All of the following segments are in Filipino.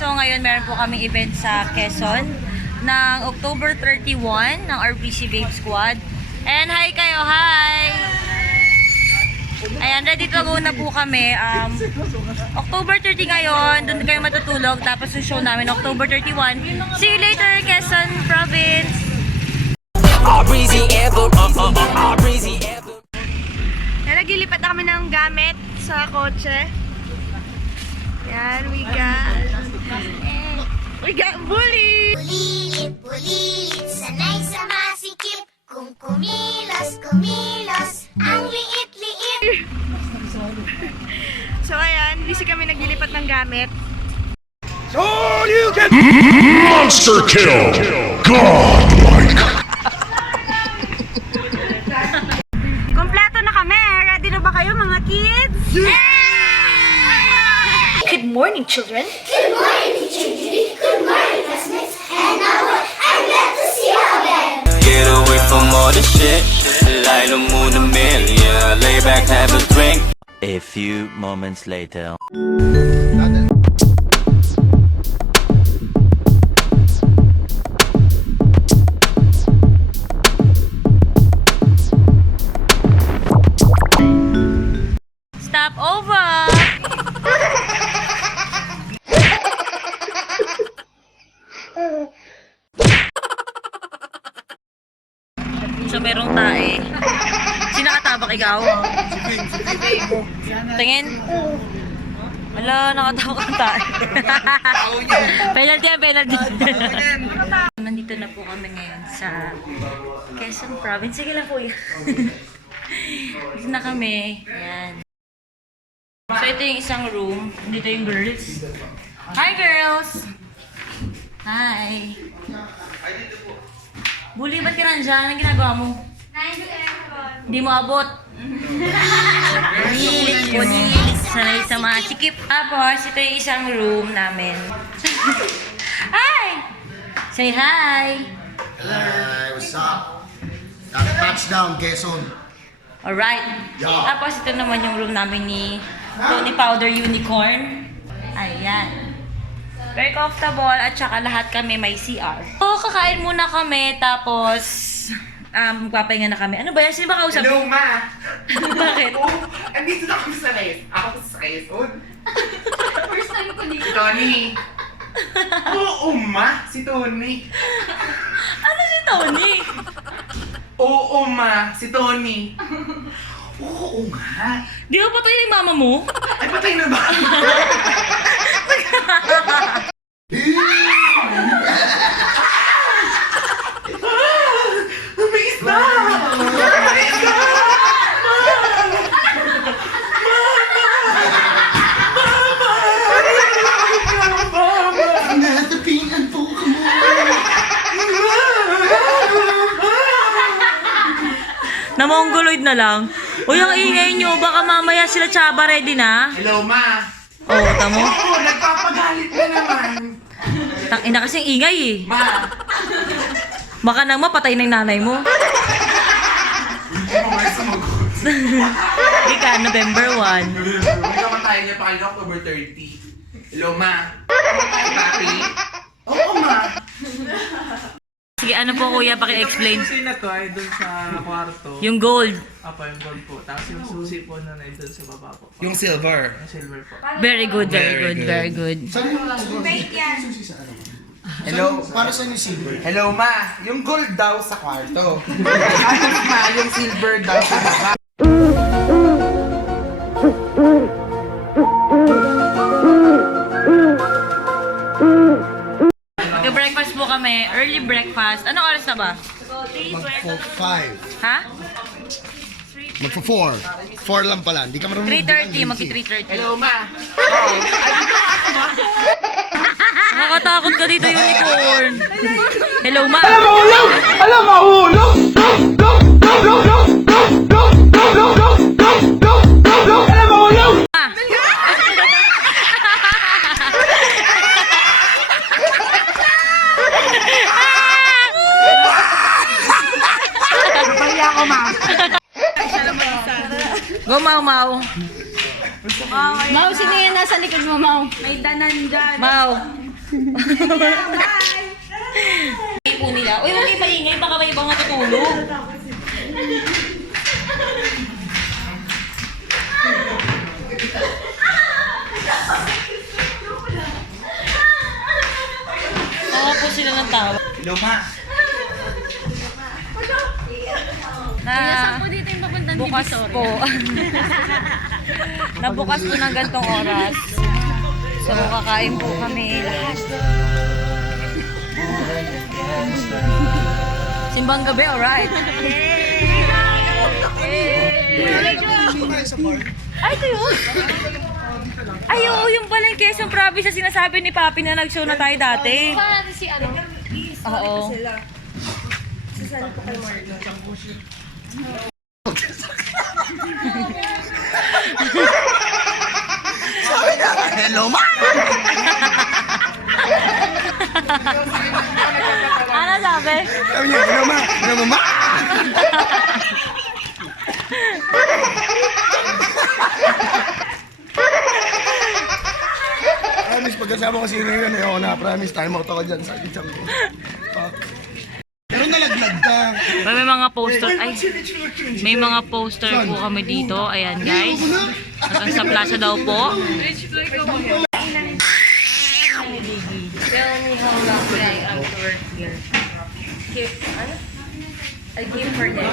So ngayon meron po kaming event sa Quezon ng October 31 ng RPC Babe Squad. And hi kayo, hi! Ayan, ready to go na po kami. October 30 ngayon, doon kayo matutulog. Tapos yung show namin October 31. See you later, Quezon Province! Naglilipat na kami ng gamit sa kotse. Yan, we got bully! Bulit-bulit, sanay sa masikip. Kung kumilos, ang liit-liit. So ayan, busy kami naglilipat ng gamit. So you can monster kill, godlike. Kompleto na kami! Ready na ba kayo mga kids? Good morning, children! Good morning, children. Good morning, classmates. And now I'm glad to see you again. Get away from all the shit. Light the moon a million. Lay back, have a drink. A few moments later. Stop over! So merong tae. Sino nakatabak, ikaw? Tingin. Wala, nakatabak ang tae. Penalty yan, penalty. Nandito na po kami ngayon sa Quezon Province. Sige lang, kuya. Dito na kami. Ayan. So ito yung isang room. Dito yung girls. Hi, girls! Hi! Bully, ba't ka nandyan? Anong ginagawa mo? Hindi mo abot. Bulilit. Sanay sa mga sikip. Tapos, ito yung isang room namin. Hi! Say hi! Hey, what's up? Touchdown, Quezon. Alright. Yeah. Tapos, ito naman yung room namin ni Tony Powder Unicorn. Ayan. Very comfortable at saka lahat kami may CR. So, kakain muna kami tapos magpapahinga na kami. Ano ba yan? Sino ba kausap? Hello, ma! Bakit? Oh, andito na kami sa Quezon. Ako sa Quezon. First time ko dito. Si Tony. Oo, ma! Si Tony. Ano si Tony? Oo, ma! Si Tony. Oo nga. Di ba patay na yung mama mo? Ay, patay na ba? May isda! May isda! Natapingan po ka mo. Namongoloid na lang. Uy, ang ingay nyo. Baka mamaya sila Chaba ready na. Hello, ma! Oo, tamo. Oo, nagpapagalit na naman. Tangina kasing ingay eh. Ma! Baka nang mapatay ng nanay mo. Hindi mo nga sumagot. Hindi ka, November 1. May kamatayan niya pa kanina October 30. Hello, ma. Papi? Oo, ma. Sige, ano po kuya, paki-explain. Susi na to ay doon sa kwarto. Yung gold. Apa yung gold po. Tapos yung susi po na ay doon sa baba po. Yung silver. Yung silver po. Very good, very good, very good. Saan yung susi sa ano? Hello. Para saan yung silver? Hello, ma. Yung gold daw sa kwarto. Ano ma, yung silver daw sa baba. Mag-breakfast po kami. Early breakfast. Anong oras na ba? Magpo-5. Ha? Magpo-4. 4 lang pala. Hindi ka marunong 3:30. Magki-3:30. Hello, ma. Nakakatakot ka dito, unicorn. Hello, ma. Alam mo, hulog! Alam mo, hulog! Ma. Go, Mau, Mau. Mau, sino yan nasa likod mo, Mau? May danan dyan. Mau. Bye! po nila. Uy, huwag kayo maingay. Baka may ibang natutulog. Tawa po sila ng tawa. Luma. Na bukas po. Nabukas po ng gantong oras. So, kakain po kami lahat. Simbang gabi, alright. Ay, ito yun. Ay, oo, yung pala yung Quezon Province na sinasabi ni Papi na nag-show na tayo dati. Si ano? Oo. Hello, ma! Ano sabi? Sabi niya, hello, ma! Hello, ma! Promise, pagkasama ko sino yun, ayoko na. Promise, time out ako dyan sa kitchen ko. Fuck. Pero nalaglag ka. May mga poster. Ay, may mga poster po kami dito. Ayan, guys. Hanggang sa plaza daw po. Tell me how long I am to work here. I give for them.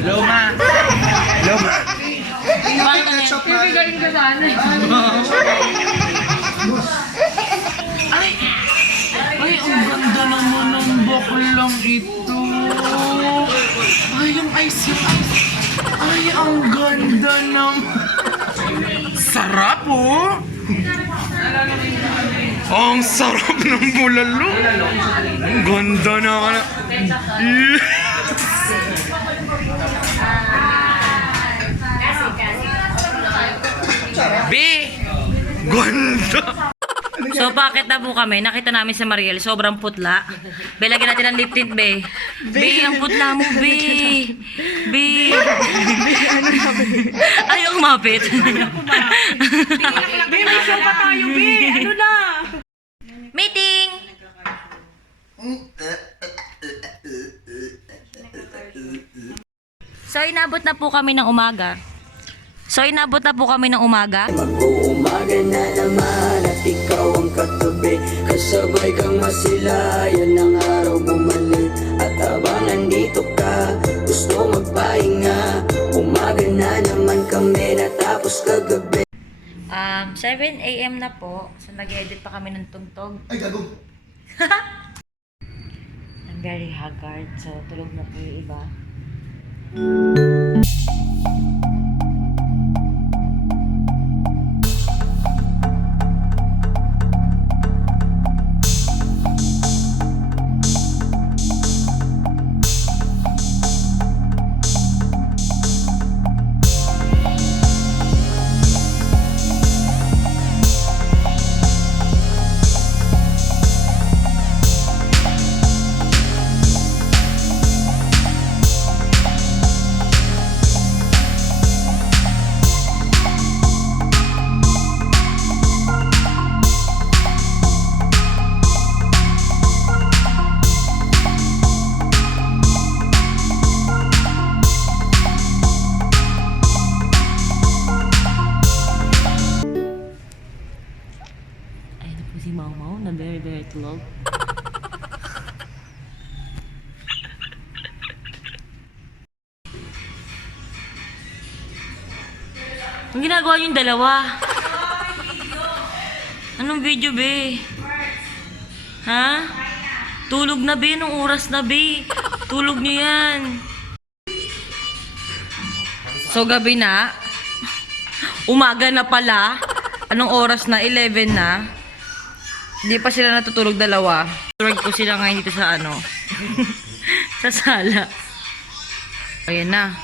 Luma. Luma. Bakit na Ketchup, man. Ay, ang ganda naman ng baklang ito. Ay, yung ice, yung ice. Ay, ang ganda naman. Sarap, oh. Ang sarap ng bulalo. Ang ganda naman. B! Ganda! So, bakit na po kami? Nakita namin sa Mariel, sobrang putla. Be, lagyan natin ng lip tint, be. Be, ang putla mo, be. Be. Ayaw kumapit. Be, may show pa tayo, Be! Ano na? Meeting! So, inabot na po kami ng umaga. Mag-uumaga na naman at ikaw ang katabi. Kasabay kang masilayan ng araw bumalik. At habang nandito ka, gusto magpahinga. Umaga na naman kami natapos kagabi. 7 AM na po. So, nag-edit pa kami ng tugtog. Ay, gago. I'm very haggard. So, tulog na po yung iba. Ayun na po si Mau Mau na very, very tulog. Ang ginagawa niyong dalawa? Anong video, be? Ha? Tulog na, be. Anong oras na, be? Tulog niyo yan. So, gabi na. Umaga na pala. Anong oras na? 11 na. Hindi pa sila natutulog dalawa. Tulog po sila ngayon dito sa ano. Sa sala. Ayan na.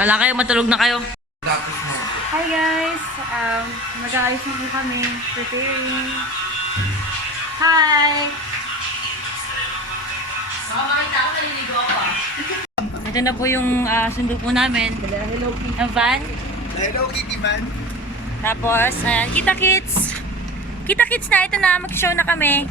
Wala kayo, matulog na kayo. Hi guys! Mag-aayos na po kami. Preparing. Hi! Ito na po yung sundo po namin. Ang van. Hello, Kitty Man. Tapos, ayan, kita kids. Kita kids na, ito na, mag-show na kami.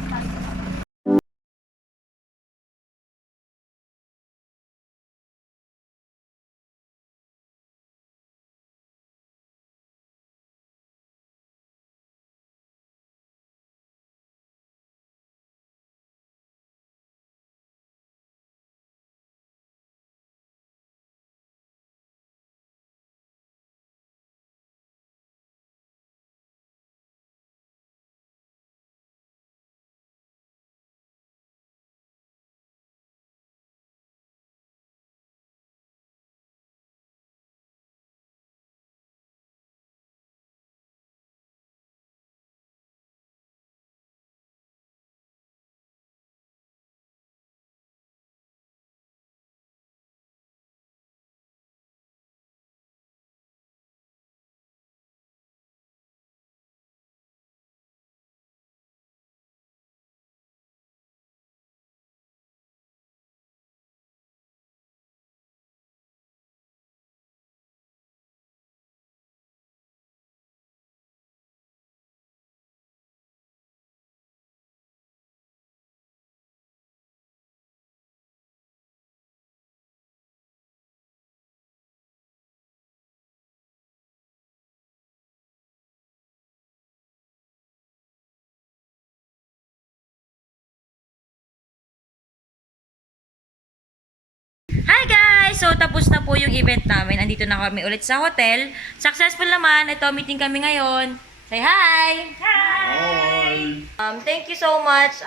Hi guys! So, tapos na po yung event namin. Andito na kami ulit sa hotel. Successful naman. Ito, meeting kami ngayon. Say hi! Hi! Thank you so much,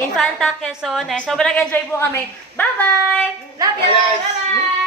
Infanta Quezon. Sobrang enjoy po kami. Bye-bye! Love you! Bye-bye!